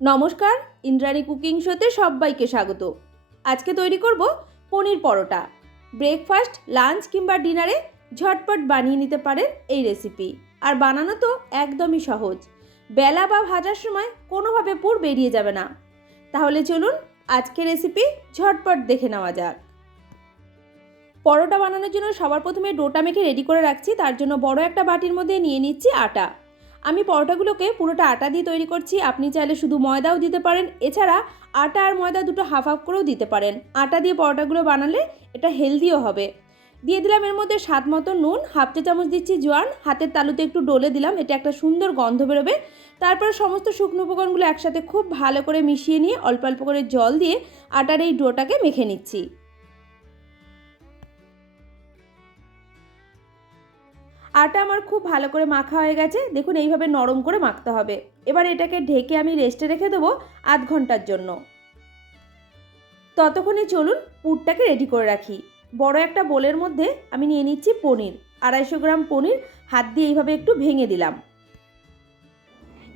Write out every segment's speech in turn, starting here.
নমস্কার, ইন্দ্রাণী কুকিং শোতে সবাইকে স্বাগত। আজকে তৈরি করব পনির পরোটা। ব্রেকফাস্ট, লাঞ্চ কিংবা ডিনারে ঝটপট বানিয়ে নিতে পারেন এই রেসিপি। আর বানানো তো একদমই সহজ। বেলা বা ভাজার সময় কোনোভাবে পুর বেরিয়ে যাবে না। তাহলে চলুন আজকে রেসিপি ঝটপট দেখে নেওয়া যাক। পরোটা বানানোর জন্য সবার প্রথমে ডোটা মেখে রেডি করে রাখছি। তার জন্য বড় একটা বাটির মধ্যে নিয়ে নিচ্ছি আটা। আমি পরোটাগুলোকে পুরোটা আটা দিয়ে তৈরি করছি। আপনি চাইলে শুধু ময়দাও দিতে পারেন। এছাড়া আটা আর ময়দা দুটো হাফ হাফ করেও দিতে পারেন। আটা দিয়ে পরোটাগুলো বানালে এটা হেলদিও হবে। দিয়ে দিলাম এর মধ্যে স্বাদ মতো নুন হাফ চা চামচ দিচ্ছি জোয়ান। হাতের তালুতে একটু ডলে দিলাম, এটা একটা সুন্দর গন্ধ বেরোবে। তারপর সমস্ত শুকনো উপকরণগুলো একসাথে খুব ভালো করে মিশিয়ে নিয়ে অল্প অল্প করে জল দিয়ে আটার এই ডোটাকে মেখে নিচ্ছি। আটা আমার খুব ভালো করে মাখা হয়ে গেছে। দেখুন, এইভাবে নরম করে মাখতে হবে। এবার এটাকে ঢেকে আমি রেস্টে রেখে দেবো আধ ঘণ্টার জন্য। ততক্ষণে চলুন পুরটাকে রেডি করে রাখি। বড় একটা বোলের মধ্যে আমি নিয়ে নিচ্ছি পনির। আড়াইশো গ্রাম পনির, হাত দিয়ে এইভাবে একটু ভেঙে দিলাম।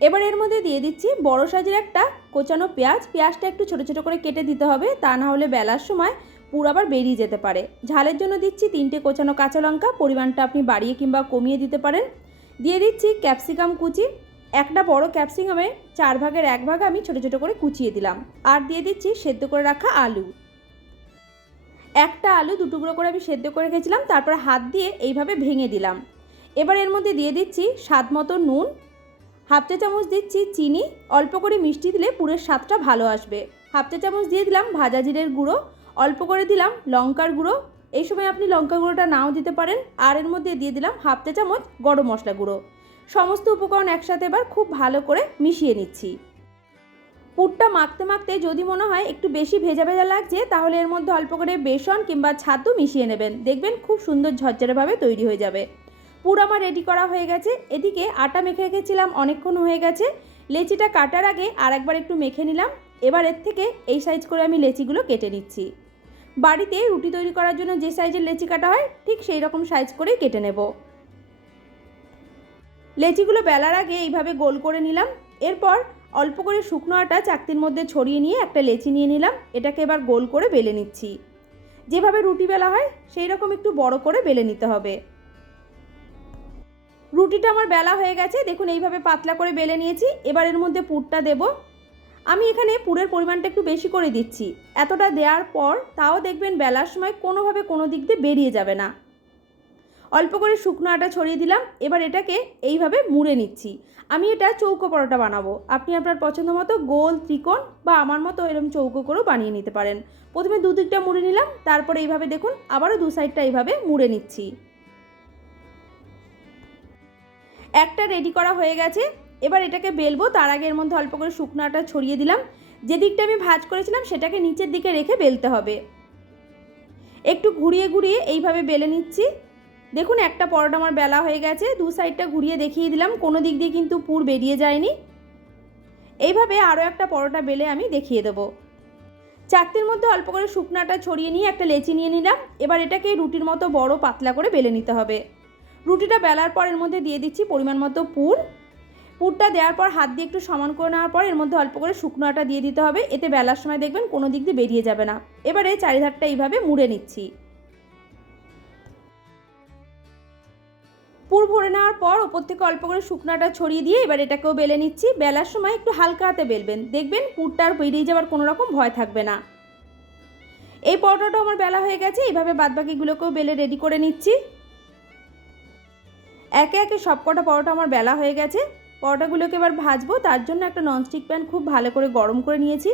এবার এর মধ্যে দিয়ে দিচ্ছি বড় সাইজের একটা কোচানো পেঁয়াজ। পেঁয়াজটা একটু ছোটো ছোটো করে কেটে দিতে হবে, তা না হলে বেলার সময় পুর আবার বেরিয়ে যেতে পারে। ঝালের জন্য দিচ্ছি তিনটে কোচানো কাঁচা লঙ্কা, পরিমাণটা আপনি বাড়িয়ে কিংবা কমিয়ে দিতে পারেন। দিয়ে দিচ্ছি ক্যাপসিকাম কুচি। একটা বড় ক্যাপসিকামে চার ভাগের এক ভাগ আমি ছোটো ছোটো করে কুচিয়ে দিলাম। আর দিয়ে দিচ্ছি সেদ্ধ করে রাখা আলু। একটা আলু দুটুকরো করে আমি সেদ্ধ করে রেখেছিলাম, তারপর হাত দিয়ে এইভাবে ভেঙে দিলাম। এবার এর মধ্যে দিয়ে দিচ্ছি স্বাদ মতো নুন। হাফ চা চামচ দিচ্ছি চিনি। অল্প করে মিষ্টি দিলে পুরের স্বাদটা ভালো আসবে। হাফ চা চামচ দিয়ে দিলাম ভাজা জিরের গুঁড়ো। অল্প করে দিলাম লঙ্কার গুঁড়ো। এই সময় আপনি লঙ্কা গুঁড়োটা নাও দিতে পারেন। আর এর মধ্যে দিয়ে দিলাম হাফ চা চামচ গরম মশলা গুঁড়ো। সমস্ত উপকরণ একসাথে এবার খুব ভালো করে মিশিয়ে নিচ্ছি। পুরটা মাখতে মাখতে যদি মনে হয় একটু বেশি ভেজা ভেজা লাগছে, তাহলে এর মধ্যে অল্প করে বেসন কিংবা ছাতু মিশিয়ে নেবেন। দেখবেন খুব সুন্দর ঝরঝরেভাবে তৈরি হয়ে যাবে। পুর আমার রেডি করা হয়ে গেছে। এদিকে আটা মেখে রেখেছিলাম, অনেকক্ষণ হয়ে গেছে। লেচিটা কাটার আগে আর একবার একটু মেখে নিলাম। এবার এর থেকে এই সাইজ করে আমি লেচিগুলো কেটে নিচ্ছি। বাড়িতে রুটি তৈরি করার জন্য যে সাইজের লেচি কাটা হয়, ঠিক সেই রকম সাইজ করেই কেটে নেব। লেচিগুলো বেলার আগে এইভাবে গোল করে নিলাম। এরপর অল্প করে শুকনো আটা চাকতির মধ্যে ছড়িয়ে নিয়ে একটা লেচি নিয়ে নিলাম। এটাকে এবার গোল করে বেলে নিচ্ছি। যেভাবে রুটি বেলা হয়, সেই রকম একটু বড় করে বেলে নিতে হবে। রুটিটা আমার বেলা হয়ে গেছে। দেখুন, এইভাবে পাতলা করে বেলে নিয়েছি। এবার এর মধ্যে পুরটা দেব। আমি এখানে পুরের পরিমাণটা একটু বেশি করে দিচ্ছি। এতটা দেওয়ার পর তাও দেখবেন বেলার সময় কোনোভাবে কোনো দিক দিয়ে বেরিয়ে যাবে না। অল্প করে শুকনো আটা ছড়িয়ে দিলাম, এবার এটাকে এইভাবে মুড়ে নিচ্ছি। আমি এটা চৌকো পরোটা বানাবো। আপনি আপনার পছন্দ মতো গোল, ত্রিকোণ বা আমার মতো এরকম চৌকো করেও বানিয়ে নিতে পারেন। প্রথমে দু দিকটা মুড়ে নিলাম, তারপরে এইভাবে দেখুন আবারও দু সাইডটা এইভাবে মুড়ে নিচ্ছি। একটা রেডি করা হয়ে গেছে। এবার এটাকে বেলবো, তার আগে এর মধ্যে অল্প করে শুকনো আটা ছড়িয়ে দিলাম। যে দিকটা আমি ভাজ করেছিলাম, সেটাকে নিচের দিকে রেখে বেলতে হবে। একটু ঘুরিয়ে ঘুরিয়ে এইভাবে বেলে নিচ্ছি। দেখুন, একটা পরোটা আমার বেলা হয়ে গেছে, দু সাইডটা ঘুরিয়ে দেখিয়ে দিলাম, কোনো দিক দিয়ে কিন্তু পুর বেরিয়ে যায়নি। এইভাবে আরও একটা পরোটা বেলে আমি দেখিয়ে দেবো। চাকতির মধ্যে অল্প করে শুকনাটা ছড়িয়ে নিয়ে একটা লেচি নিয়ে নিলাম। এবার এটাকে রুটির মতো বড় পাতলা করে বেলে নিতে হবে। রুটিটা বেলার পর এর মধ্যে দিয়ে দিচ্ছি পরিমাণ মতো পুর। পুরটা দেওয়ার পর হাত দিয়ে একটু সমান করে নেওয়ার পর এর মধ্যে অল্প করে শুকনো আটা দিয়ে দিতে হবে। এতে বেলার সময় দেখবেন কোনো দিক দিয়ে বেরিয়ে যাবে না। এবারে চারিধারটা এইভাবে মুড়ে নিচ্ছি। পুর ভরে নেওয়ার পর ওপর থেকে অল্প করে শুকনাটা ছড়িয়ে দিয়ে এবার এটাকেও বেলে নিচ্ছি। বেলার সময় একটু হালকা হাতে বেলবেন। দেখবেন পুরটা আর বেরিয়ে যাওয়ার কোনো রকম ভয় থাকবে না। এই পরোটাটাও আমার বেলা হয়ে গেছে, এইভাবে বাদবাকিগুলোকেও বেলে রেডি করে নিচ্ছি। একে একে সব কটা পরোটা আমার বেলা হয়ে গেছে। পরোটাগুলোকে এবার ভাজবো, তার জন্য একটা ননস্টিক প্যান খুব ভালো করে গরম করে নিয়েছি।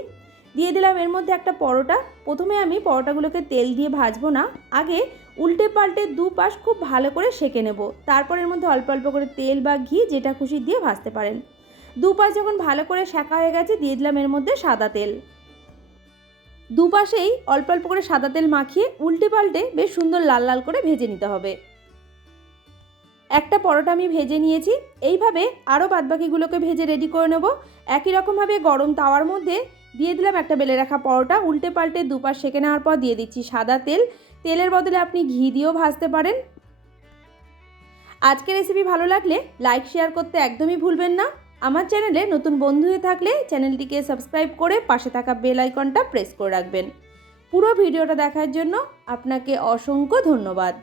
দিয়ে দিলাম এর মধ্যে একটা পরোটা। প্রথমে আমি পরোটাগুলোকে তেল দিয়ে ভাজবো না, আগে উল্টে পাল্টে দু পাশ খুব ভালো করে সেঁকে নেব। তারপর এর মধ্যে অল্প অল্প করে তেল বা ঘি, যেটা খুশি দিয়ে ভাজতে পারেন। দু পাশ যখন ভালো করে সেঁকা হয়ে গেছে, দিয়ে দিলাম এর মধ্যে সাদা তেল। দুপাশেই অল্প অল্প করে সাদা তেল মাখিয়ে উল্টে পাল্টে বেশ সুন্দর লাল লাল করে ভেজে নিতে হবে। একটা পরোটা আমি ভেজে নিয়েছি। এইভাবে আরও বাদবাকিগুলোকে ভেজে রেডি করে নেব। একই রকমভাবে গরম তাওয়ার মধ্যে দিয়ে দিলাম একটা বেলে রাখা পরোটা। উল্টে পাল্টে দুপাশ সেঁকে নেওয়ার পর দিয়ে দিচ্ছি সাদা তেল। তেলের বদলে আপনি ঘি দিয়েও ভাজতে পারেন। আজকের রেসিপি ভালো লাগলে লাইক শেয়ার করতে একদমই ভুলবেন না। আমার চ্যানেলে নতুন বন্ধু হয়ে থাকলে চ্যানেলটিকে সাবস্ক্রাইব করে পাশে থাকা বেল আইকনটা প্রেস করে রাখবেন। পুরো ভিডিওটা দেখার জন্য আপনাকে অসংখ্য ধন্যবাদ।